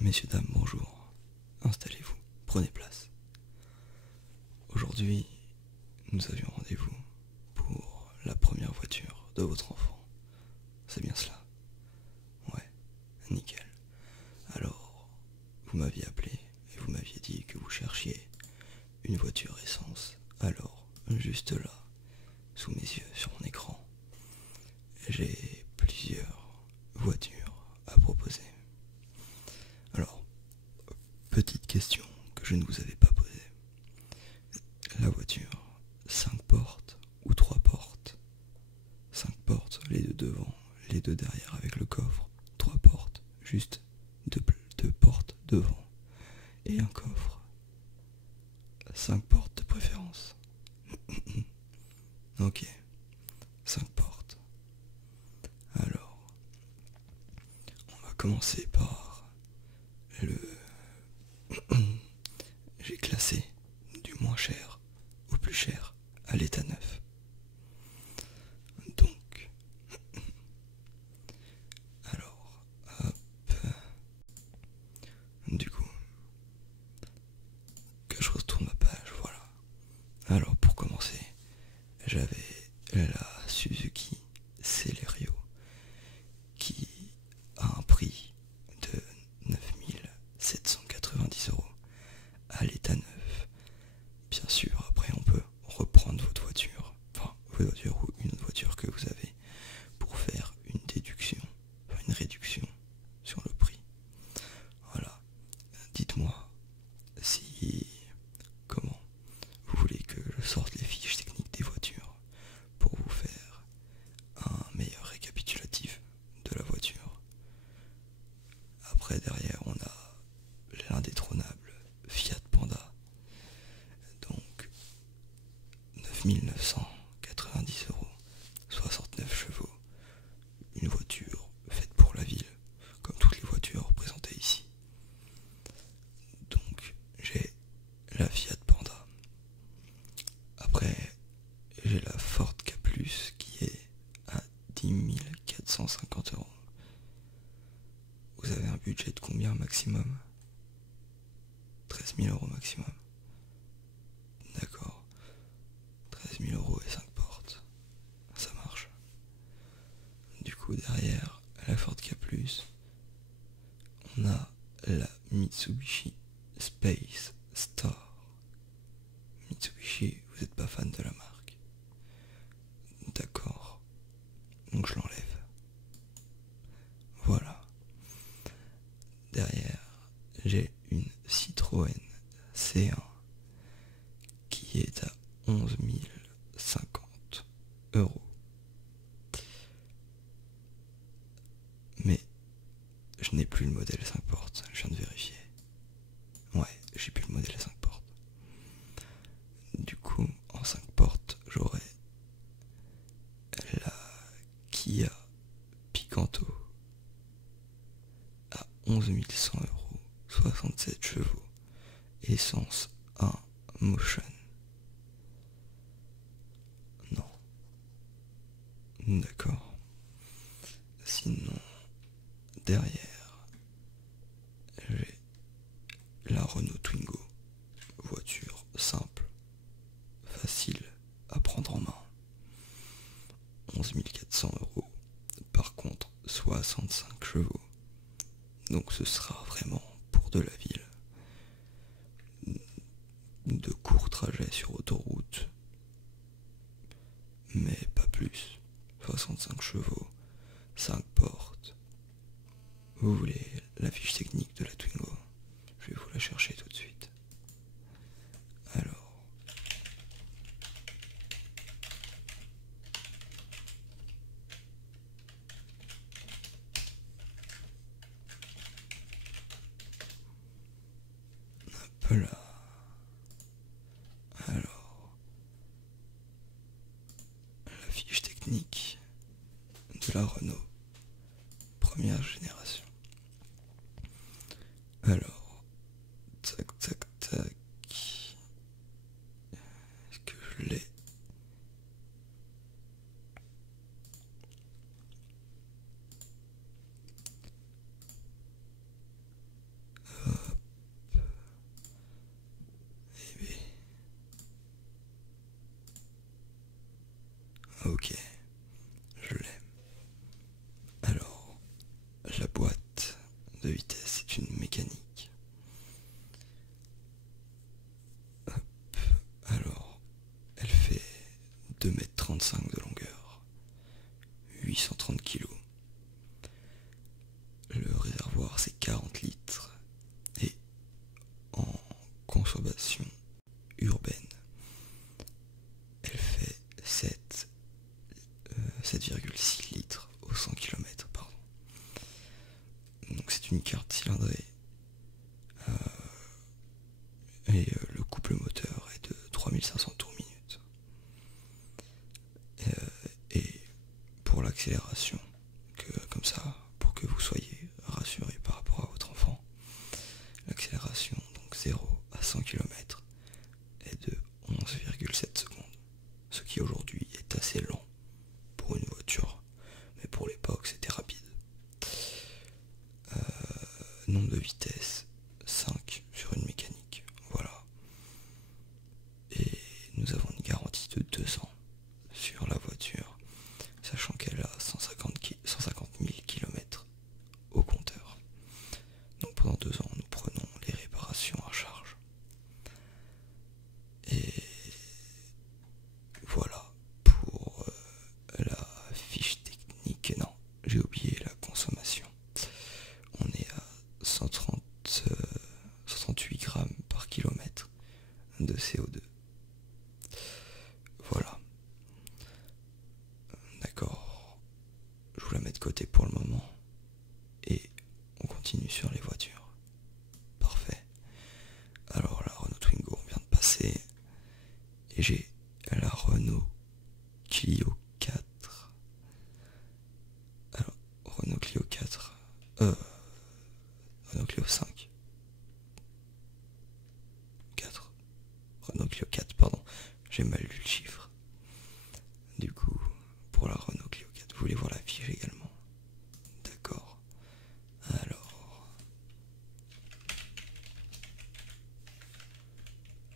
Messieurs, dames, bonjour. Installez-vous, prenez place. Aujourd'hui, nous avions rendez-vous pour la première voiture de votre enfant. C'est bien cela? Ouais, nickel. Alors, vous m'aviez appelé et vous m'aviez dit que vous cherchiez une voiture essence. Alors, juste là, sous mes yeux, sur mon écran, j'ai plusieurs voitures à proposer. Alors, petite question que je ne vous avais pas posée. La voiture, 5 portes ou 3 portes? 5 portes, les deux devant, les deux derrière avec le coffre. 3 portes, juste deux portes devant et un coffre. 5 portes de préférence. Ok, 5 portes. Alors, on va commencer par le... J'ai classé du moins cher au plus cher à l'état neuf. Donc, alors, hop. Du coup, que je retourne ma page, voilà. Alors, pour commencer, j'avais la Suzuki Celerio qui a un prix de 9 790 € à l'état neuf. Bien sûr, après on peut reprendre votre voiture, enfin votre voiture ou une autre voiture que vous avez pour faire une déduction, enfin une réduction sur le prix. Voilà, dites-moi si, comment vous voulez que je sorte les fiches techniques des voitures pour vous faire un meilleur récapitulatif de la voiture. Après derrière on a l'indétrônable Fiat Panda, donc 9 990 €, 69 chevaux, une voiture faite pour la ville, comme toutes les voitures présentées ici. Donc j'ai la Fiat Panda. Après j'ai la Ford K+, qui est à 10 450 €. Vous avez un budget de combien maximum? 13 000 € maximum. D'accord. 13 000 € et 5 portes. Ça marche. Du coup, derrière la Ford K+, on a la Mitsubishi Space Star. Mitsubishi, vous n'êtes pas fan de la marque? D'accord. Donc je l'enlève. Voilà. Derrière, j'ai une Citroën C1 qui est à 11 050 €. Mais je n'ai plus le modèle 5 portes, je viens de vérifier. Ouais, j'ai plus le modèle 5 portes. Du coup, en 5 portes, j'aurai la Kia Picanto à 11 100 €, 67 chevaux, essence 1 Motion. Non. D'accord. Sinon, derrière, j'ai la Renault Twingo. Voiture simple, facile à prendre en main. 11 400 €. Par contre, 65 chevaux. Donc ce sera vraiment pour de la ville. De courts trajets sur autoroute. Mais pas plus. 65 chevaux, 5 portes. Vous voulez la fiche technique de la Twingo? Je vais vous la chercher tout de suite. Alors, hop là. Alors, la fiche technique de la Renault première génération. Alors, tac tac tac. Est-ce que je l'ai? de vitesse, c'est une mécanique. Hop. Alors, elle fait 2,35 m de longueur, 830 kg. Le réservoir c'est 40 litres et en consommation urbaine, elle fait 7,6 litres au 100 km, pardon. Donc c'est une carte cylindrée et le couple moteur est de 3500 tours minute. Et pour l'accélération, comme ça, pour que vous soyez rassurés par rapport à votre enfant, l'accélération donc 0 à 100 km est de 11,7 secondes, ce qui aujourd'hui est assez lent pour une voiture, mais pour l'époque c'était rapide. Nombre de vitesse 5 sur une mécanique, voilà. Et nous avons une garantie de 2 ans sur la voiture, sachant qu'elle a 150 000 km au compteur. Donc pendant 2 ans, nous prenons les réparations à charge. Et voilà pour la fiche technique. Non, j'ai oublié la consommation. On est à 138 grammes par kilomètre de CO2. Voilà. D'accord. Je vous la mets de côté pour le moment. Et on continue sur les voitures. Parfait. Alors la Renault Twingo, on vient de passer. Et j'ai la Renault Clio 4. Alors, Renault Clio 4. Renault Clio 5. 4. Renault Clio 4, pardon. J'ai mal lu le chiffre. Du coup, pour la Renault Clio 4, vous voulez voir la fiche également? D'accord. Alors,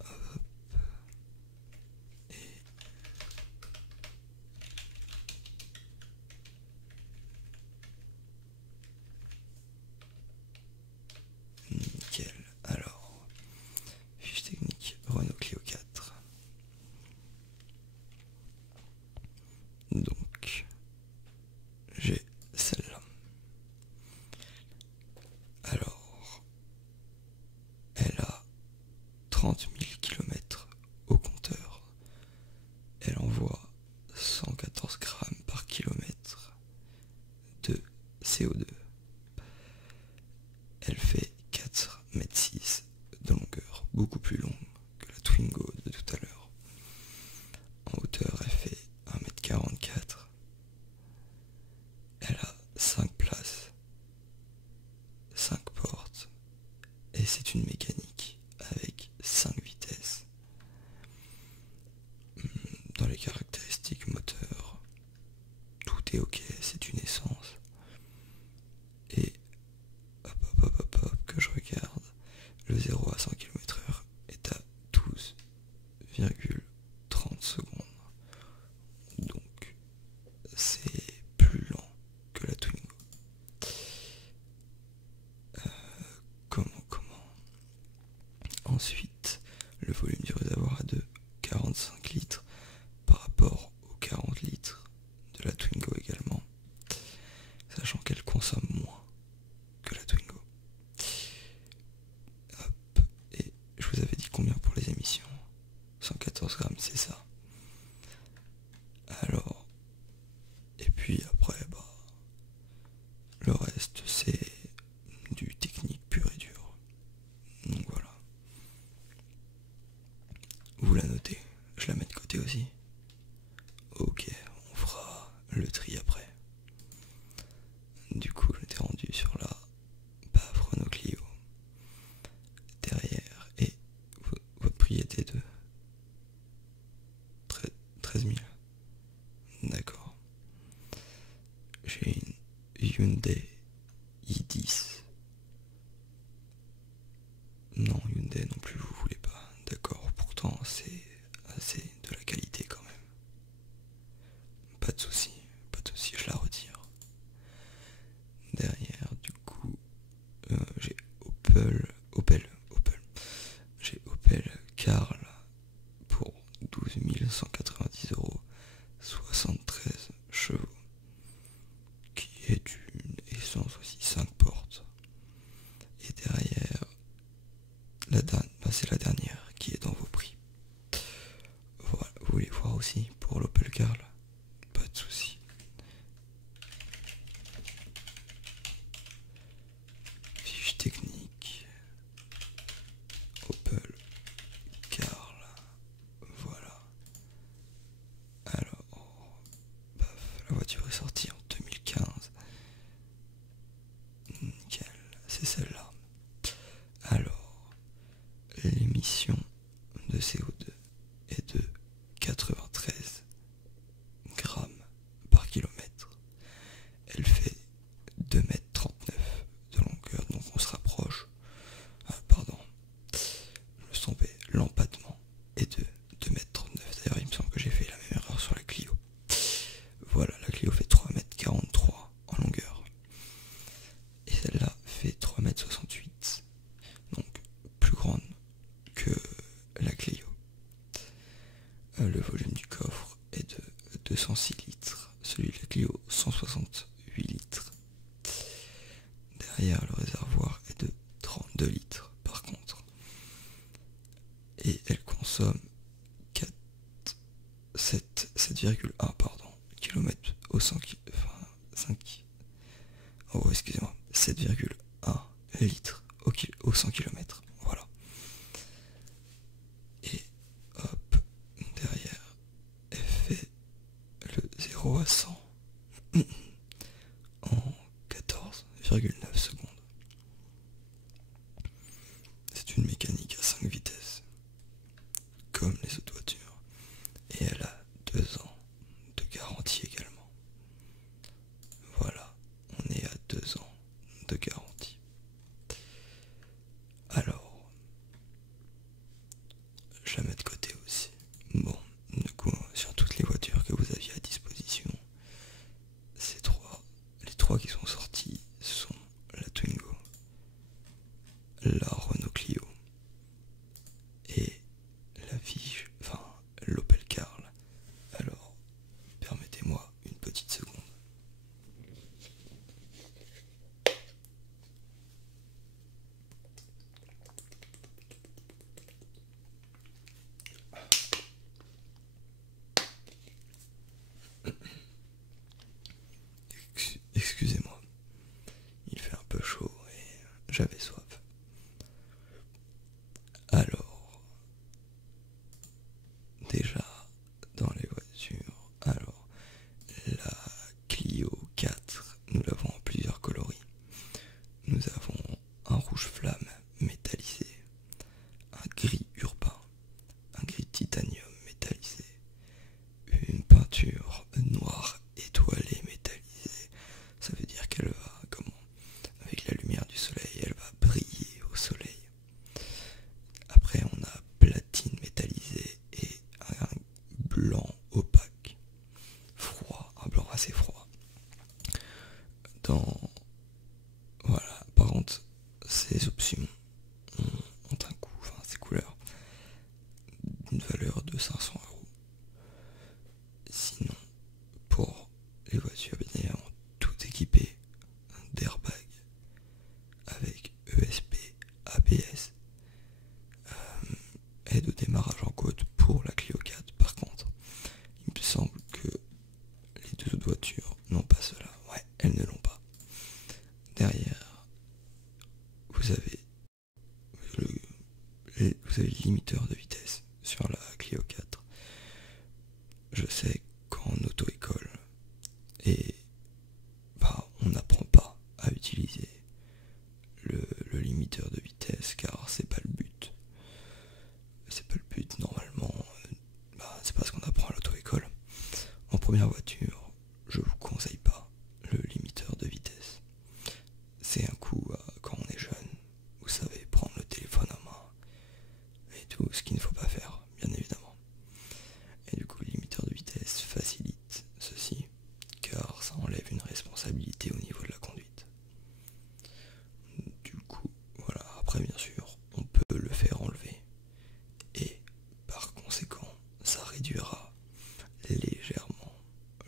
hop. Et nickel. Alors, fiche technique Renault Clio 4. Donc, j'ai celle-là. Alors, elle a 30 000 km au compteur. Elle envoie 114 grammes par kilomètre de CO2. Elle fait 4,6 m de longueur, beaucoup plus longue que la Twingo de tout à l'heure. En hauteur, elle fait 1,44 m. Elle a 5 places, 5 portes, et c'est une mécanique avec 5 vitesses. Dans les caractéristiques moteur, tout est ok, c'est une essence. Et hop, que je regarde, le 0 à 100 km/h est à 12,30 secondes. Donc c'est plus lent que la Twingo. Comment Ensuite, le volume du réservoir est de 45 litres par rapport aux 40 litres de la Twingo également, sachant qu'elle consomme moins que la Twingo. Hop, et je vous avais dit combien pour les émissions? 114 grammes, c'est ça. Alors, et puis après, le reste c'est du technique pur et dur. Donc voilà. Vous la notez, je la mets de côté aussi. Ok, on fera le tri après. Du coup, j'étais rendu sur la PAF Renault Clio. Derrière, et votre prix était de 13 000. D'accord. J'ai une Hyundai i10. Non, Hyundai non plus, vous voulez pas. D'accord, pourtant c'est assez de la qualité quand même. Pas de souci, je la retire. Derrière, du coup, Opel. J'ai Opel Karl pour 12 190 €, 73 chevaux, qui est une essence aussi 5 portes. Et derrière, c'est la dernière qui est dans vos prix. Voilà, vous voulez voir aussi pour l'Opel Karl? Pas de souci. Fiche technique. Opel Karl. Voilà. Alors, paf, la voiture est sortie en 2015. Nickel, c'est celle-là. Alors, l'émission de CO2 est de 93 grammes par kilomètre. Elle fait 2,39 m de longueur, donc on se rapproche. Pardon, je me suis trompé, l'empattement est de 2,39 m. D'ailleurs, il me semble que j'ai fait la même erreur sur la Clio. Voilà, la Clio fait 3,43 m en longueur. Et celle-là fait 3,68 m, donc plus grande que la Clio. Le volume du coffre est de 206 litres, celui de la Clio 168 litres. Derrière, le réservoir est de 32 litres par contre. Et elle consomme 7,1 km au 100 oh excusez-moi, 7,1 litres au 100 km. Voilà. Et hop, derrière, elle fait le 0 à 100 en 14,9 secondes. C'est une mécanique à 5 vitesses, comme les autres voitures. Et elle a 2 ans de garantie également. Voilà, on est à 2 ans de garantie. Alors, je la mets de côté aussi. Bon, du coup, sur toutes les voitures que vous aviez à disposition, les trois qui sont sortis sont la Twingo, la Renault Clio et l'Opel Karl. Alors, permettez-moi une petite seconde. Excusez-moi, il fait un peu chaud et j'avais soif. Alors, déjà, dans les voitures, alors, la Clio 4, nous l'avons en plusieurs coloris. Nous avons un rouge flamme métallisé, un gris urbain, un gris titanium métallisé, une peinture noire étoilée métallisée. Ça veut dire qu'elle va, avec la lumière du soleil, elle va briller au soleil. Après, on a platine métallisée et un blanc opaque, froid, un blanc assez froid. Voilà, par contre, ces options ont un coût, ces couleurs, d'une valeur de 500 €. Sinon, pour les voitures BDR, tout équipé d'airbag avec ESP, ABS, aide au démarrage en côte pour la Clio 4. Par contre, il me semble que les deux autres voitures n'ont pas cela. Ouais, elles ne l'ont pas. Derrière, vous avez le limiteur de vitesse sur la Clio 4. Je sais qu'en auto-école, on n'apprend pas à utiliser le limiteur de vitesse, car c'est pas le but. C'est pas le but normalement. C'est pas ce qu'on apprend à l'auto-école. En première voiture, je vous conseille pas le limiteur de vitesse. C'est un coup quand on est jeune, vous savez, prendre le téléphone en main et tout ce qu'il ne faut pas faire, bien évidemment. Et du coup, le limiteur de vitesse facilite ceci, car ça enlève une responsabilité au niveau de la conduite. Du coup, voilà. Après, après bien sûr, on peut le faire enlever. Et par conséquent, ça réduira légèrement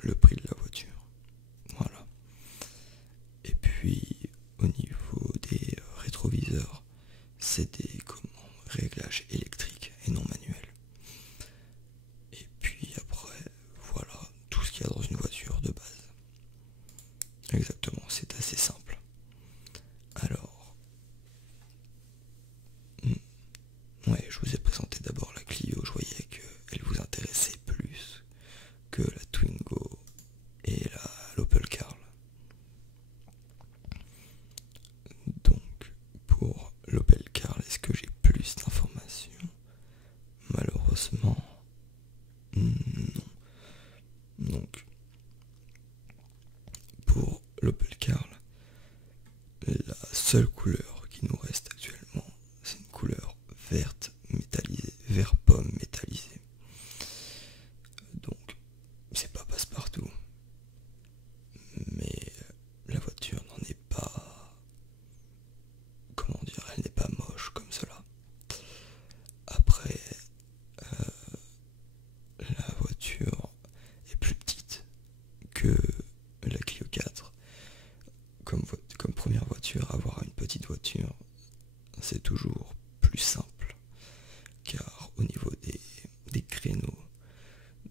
le prix de la voiture. Voilà. Et puis, au niveau des rétroviseurs, c'est des réglages électriques et non manuels. Et puis après, voilà, tout ce qu'il y a dans une voiture de base. Exactement, c'est assez simple. Alors, ouais, je vous ai présenté d'abord la Clio, je voyais qu'elle vous intéressait plus que la Twingo et l'Opel Karl. Donc, pour l'Opel Karl, est-ce que j'ai plus d'informations? Malheureusement, non. Donc, pour l'Opel Karl, la seule couleur qui nous reste actuellement, c'est une couleur verte métallisée, vert pomme métallisé. Donc, c'est pas passe-partout, mais la voiture n'en est pas, comment dire, elle n'est pas moche comme cela. Après, la voiture est plus petite que la Clio 4. Comme première voiture, avoir une petite voiture, c'est toujours plus simple, car au niveau des créneaux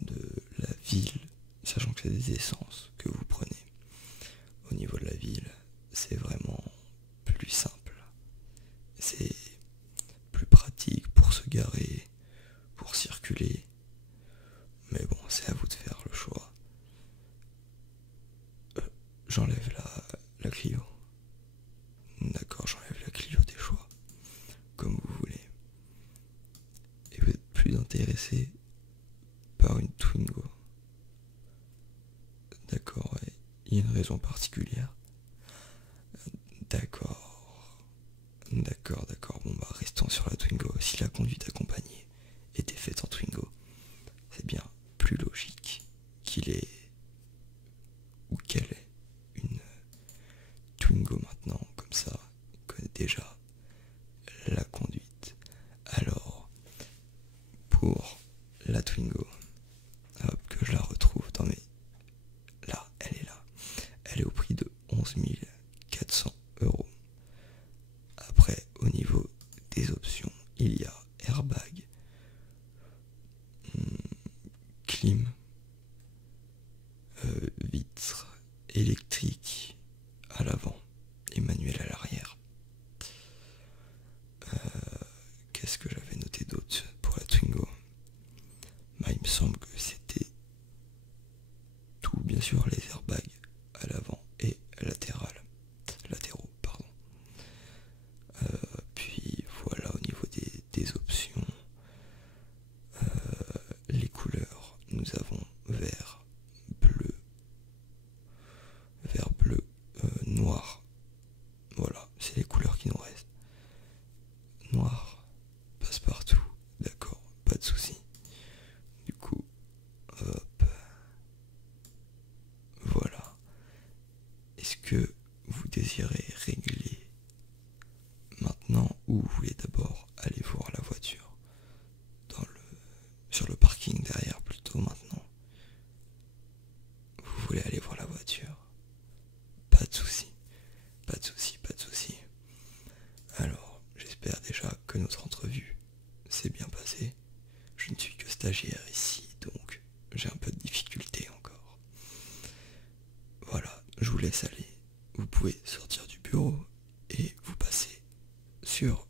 de la ville, sachant que c'est des essences que vous prenez, au niveau de la ville, c'est vraiment plus simple. C'est plus pratique pour se garer, pour circuler, mais bon, c'est à vous de faire le choix. J'enlève la Clio. D'accord, j'enlève la Clio des choix, comme vous voulez. Et vous êtes plus intéressé par une Twingo. D'accord, ouais. Il y a une raison particulière. D'accord. D'accord. Bon bah restons sur la Twingo. Si la conduite accompagnée était faite en Twingo, c'est bien plus logique qu'il ait ou qu'elle ait une Twingo maintenant, comme ça, il connaît déjà la conduite. Alors, pour la Twingo, hop, que je la retrouve dans mes... Là, elle est là. Elle est au prix de 11 400 €. Après, au niveau des options, il y a airbag, clim, vitres électriques à l'avant et manuel à l'arrière. Qu'est-ce que j'avais noté d'autre pour la Twingo? Bah, il me semble que c'était tout, bien sûr, les airbags à l'avant et latéraux, pardon. Puis voilà, au niveau des options, les couleurs, nous avons vert, bleu, noir. Voilà, c'est les couleurs qui nous restent. Noir, passe-partout, d'accord, pas de souci. Du coup, hop, voilà. Est-ce que vous désirez régler maintenant ou vous voulez d'abord aller voir la voiture sur le parking derrière plutôt maintenant? Vous voulez aller voir la voiture? Pas de souci. Alors, j'espère déjà que notre entrevue s'est bien passée. Je ne suis que stagiaire ici, donc j'ai un peu de difficulté encore. Voilà, je vous laisse aller. Vous pouvez sortir du bureau et vous passer sur